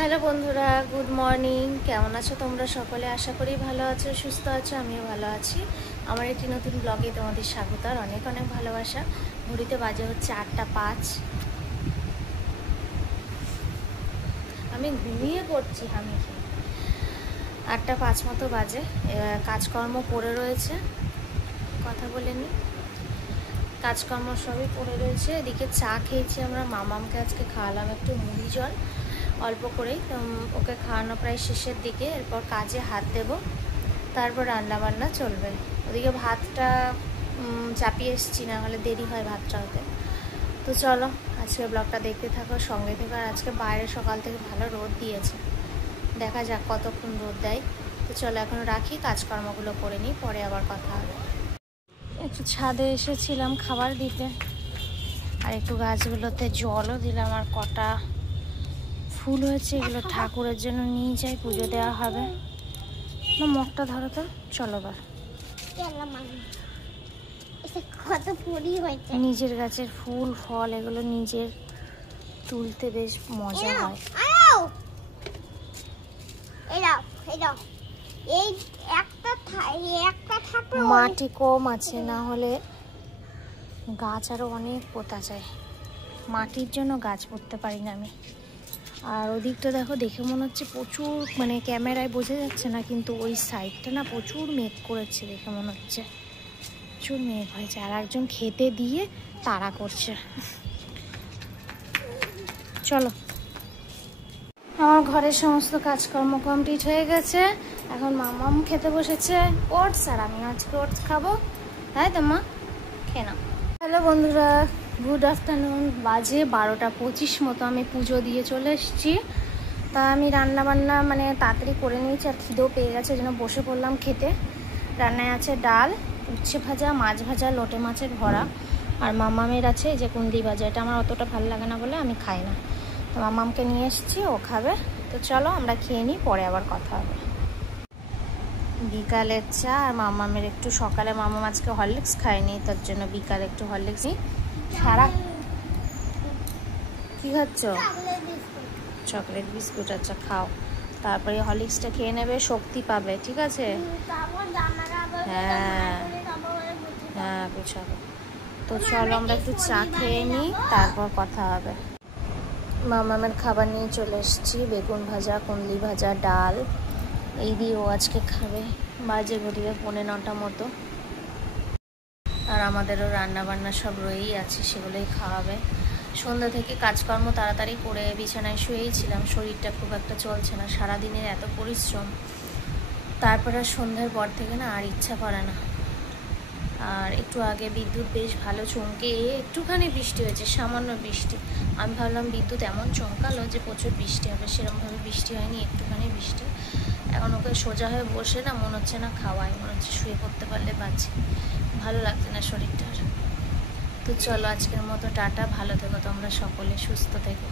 Hello বন্ধুরা, good morning. কেমন আছো তোমরা সকলে? আশা করি ভালো আছো, সুস্থ আছো। আমিও ভালো আছি। আমার একটি নতুন ব্লগে তোমাদের স্বাগত আর অনেক অনেক ভালোবাসা। ঘড়িতে বাজে হচ্ছে 8:05। আমি ঘুমিয়ে পড়ছি। 8:05 মতো বাজে। কাজকর্ম পড়ে রয়েছে, কথা বলে নি। কাজকর্ম সবই পড়ে রয়েছে। এদিকে চা খেয়েছি আমরা। মামামকে আজকে খাওয়ালাম একটু মুড়ি জল অল্প করেই। ওকে খাওয়ানো প্রায় শেষের দিকে। এরপর কাজে হাত দেব, তারপর রান্নাবান্না চলবে। ওদিকে ভাতটা চাপিয়ে এসেছি, না হলে দেরি হয় ভাতটা হতে। তো চলো আজকে ব্লগটা দেখতে থাকো, সঙ্গে থেকে। আর আজকে বাইরে সকাল থেকে ভালো রোদ দিয়েছে, দেখা যাক কতক্ষণ রোদ দেয়। তো চলো এখন রাখি, কাজকর্মগুলো করে নিই, পরে আবার কথা হবে। একটু ছাদে এসেছিলাম খাবার দিতে, আর একটু গাছগুলোতে জলও দিলাম। আর কটা ফুল হয়েছে, এগুলো ঠাকুরের জন্য নিয়ে যাই, পুজো দেওয়া হবে। না, মগটা ধরো তো। চলো বার। নিজের গাছের ফুল ফল এগুলো নিজের তুলতে বেশ মজা হয়। মাটি কম আছে, না হলে গাছ আরো অনেক পোতা যায়। মাটির জন্য গাছ পুঁততে পারি না আমি। আর ওদিকটা দেখো, দেখে মনে হচ্ছে প্রচুর, মানে ক্যামেরায় বোঝা যাচ্ছে না, কিন্তু ওই সাইডটা না প্রচুর মেঘ করেছে। দেখে মনে হচ্ছে প্রচুর মেঘ হয়েছে। আর একজন খেতে দিয়ে তাড়া করছে। চলো, আমার ঘরের সমস্ত কাজকর্ম কমপ্লিট হয়ে গেছে। এখন মামাম খেতে বসেছে ওটস, আর আমি আজকে ওটস খাবো। তাই তো মা, খেয়ে নাও। হ্যালো বন্ধুরা, গুড আফটারনুন। বাজে 12:25 মতো। আমি পুজো দিয়ে চলে এসেছি। তা আমি রান্নাবান্না মানে তাড়াতাড়ি করে নিয়েছি, আর খিদেও পেয়ে গেছে, যেন বসে পড়লাম খেতে। রান্নায় আছে ডাল, উচ্ছে ভাজা, মাছ ভাজা, লোটে মাছের ভরা। আর মামামের আছে এই যে কুন্দি ভাজা। এটা আমার অতটা ভালো লাগে না বলে আমি খাই না। তো মামামকে নিয়ে এসেছি, ও খাবে। তো চলো আমরা খেয়ে নিই, পরে আবার কথা হবে। বিকালের চা। আর মামামের একটু সকালে, মামাম আজকে হরলিক্স খায়নি, তার জন্য বিকালে একটু হরলিক্স নিই। সারা কি খাচ্ছ? Chocolate biscuit. আচ্ছা খাও, তারপরে হরলিক্সটা খেয়ে নেবে, শক্তি পাবে, ঠিক আছে? হ্যাঁ হ্যাঁ, গুছাবো। তো চলো আমরা একটু চা খেয়ে নিই, তারপর কথা হবে। মামামের খাবার নিয়ে চলে এসেছি। বেগুন ভাজা, কুন্দলি ভাজা, ডাল, এই দিয়ে ও আজকে খাবে। বাজে ঘড়িতে 9:15 মতো। আর আমাদেরও রান্না বান্না সব রয়েই আছে, সেগুলোই খাওয়াবে। সন্ধ্যা থেকে কাজকর্ম তাড়াতাড়ি করে বিছানায় শুয়েই ছিলাম। শরীরটা খুব একটা চলছে না, সারাদিনের এত পরিশ্রম। তারপরে আর সন্ধ্যার পর থেকে না আর ইচ্ছা করে না। আর একটু আগে বিদ্যুৎ বেশ ভালো চমকে, একটুখানি বৃষ্টি হয়েছে, সামান্য বৃষ্টি। আমি ভাবলাম বিদ্যুৎ এমন চমকালো যে প্রচুর বৃষ্টি হবে, সেরকমভাবে বৃষ্টি হয়নি, একটুখানি বৃষ্টি। এখন ওকে সোজা হয়ে বসে না মনে হচ্ছে না খাওয়াই, মনে হচ্ছে শুয়ে পড়তে পারলে বাঁচি। ভালো লাগছে না শরীরটার। তো চলো আজকের মতো টাটা, ভালো থেকো তোমরা সকলে, সুস্থ থেকো।